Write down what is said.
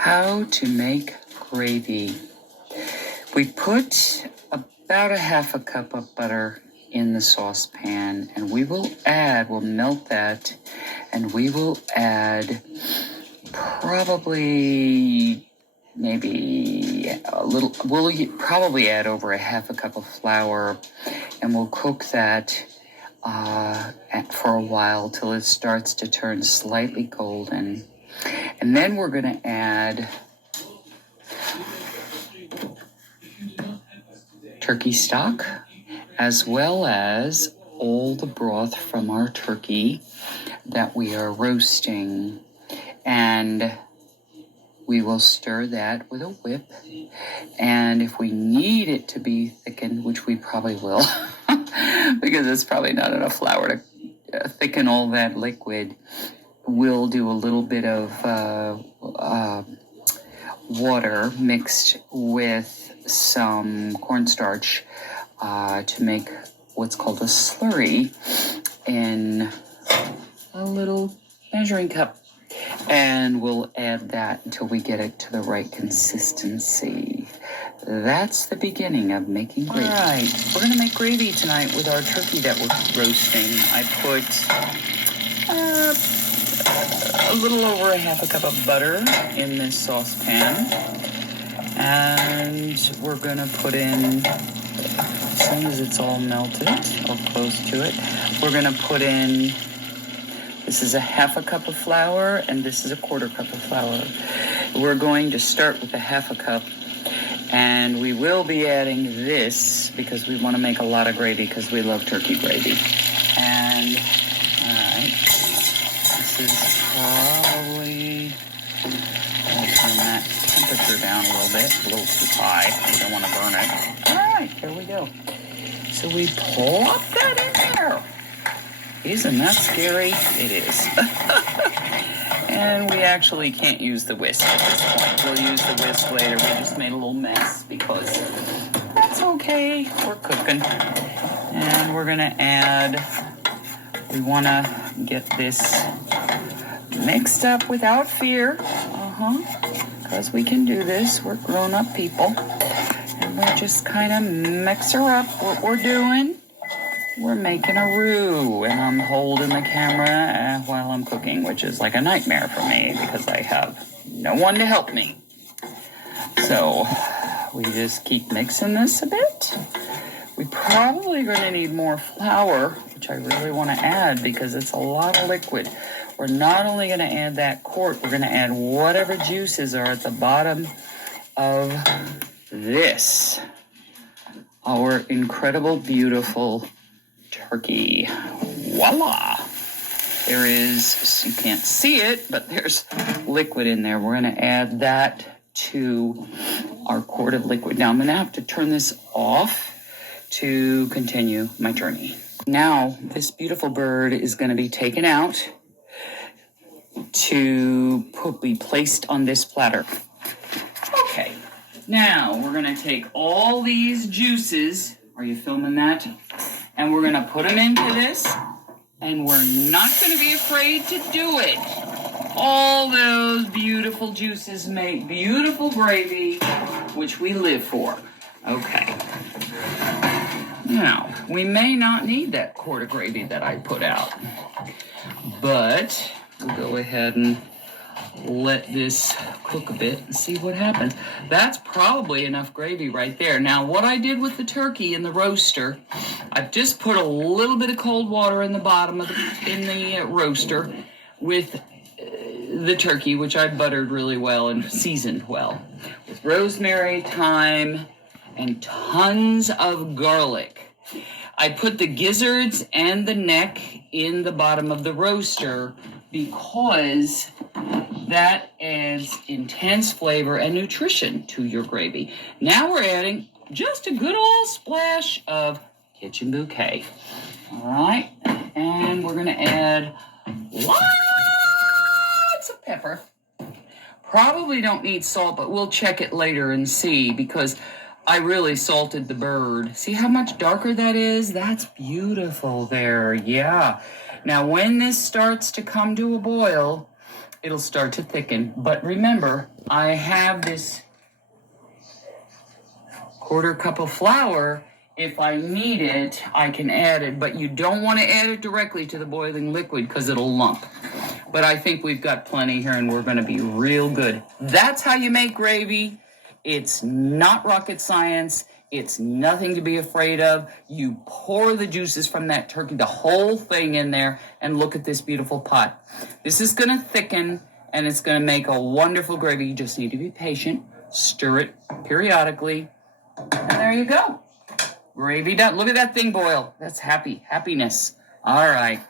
How to make gravy. We put about a half a cup of butter in the saucepan, and we'll melt that, and we will add probably maybe we'll probably add over a half a cup of flour, and we'll cook that for a while till it starts to turn slightly golden. And then we're going to add turkey stock, as well as all the broth from our turkey that we are roasting. And we will stir that with a whip. And if we need it to be thickened, which we probably will, because it's probably not enough flour to thicken all that liquid, we'll do a little bit of water mixed with some cornstarch to make what's called a slurry in a little measuring cup. And we'll add that until we get it to the right consistency. That's the beginning of making gravy. All right, we're going to make gravy tonight with our turkey that we're roasting. I put a little over a half a cup of butter in this saucepan. And we're going to put in, as soon as it's all melted or close to it, we're going to put in, this is a half a cup of flour, and this is a quarter cup of flour. We're going to start with a half a cup, and we will be adding this because we want to make a lot of gravy because we love turkey gravy. And, all right, this is probably, I'll turn that temperature down a little bit, a little too high. I don't want to burn it. All right, here we go. So we plop that in there. Isn't that scary? It is. And we actually can't use the whisk at this point. We'll use the whisk later. We just made a little mess because that's okay. We're cooking. And we're going to add, we want to get this mixed up without fear. Because we can do this. We're grown-up people. And we just kind of mix her up. What we're doing, we're making a roux, and I'm holding the camera while I'm cooking, which is like a nightmare for me because I have no one to help me. So we just keep mixing this a bit. We probably going to need more flour, which I really want to add because it's a lot of liquid. We're not only going to add that quart, we're going to add whatever juices are at the bottom of this, our incredible, beautiful turkey. Voila! There is, you can't see it, but there's liquid in there. We're going to add that to our quart of liquid. Now I'm going to have to turn this off to continue my journey. Now this beautiful bird is going to be taken out to be placed on this platter. Okay, now we're going to take all these juices. Are you filming that? And we're going to put them into this, and we're not going to be afraid to do it. All those beautiful juices make beautiful gravy, which we live for. Okay. Now, we may not need that quart of gravy that I put out, but we'll go ahead and let this cook a bit and see what happens. That's probably enough gravy right there. Now, what I did with the turkey in the roaster, I've just put a little bit of cold water in the bottom of the roaster with the turkey, which I buttered really well and seasoned well, with rosemary, thyme, and tons of garlic. I put the gizzards and the neck in the bottom of the roaster because that adds intense flavor and nutrition to your gravy. Now we're adding just a good old splash of kitchen bouquet. All right, and we're going to add lots of pepper. Probably don't need salt, but we'll check it later and see because I really salted the bird. See how much darker that is? That's beautiful there, yeah. Now when this starts to come to a boil, it'll start to thicken. But remember, I have this 1/4 cup of flour. If I need it, I can add it, but you don't want to add it directly to the boiling liquid because it'll lump. But I think we've got plenty here and we're going to be real good. That's how you make gravy. It's not rocket science. It's nothing to be afraid of. You pour the juices from that turkey, the whole thing in there, and look at this beautiful pot. This is going to thicken and it's going to make a wonderful gravy. You just need to be patient, stir it periodically, and there you go. Gravy done. Look at that thing boil. That's happiness. All right.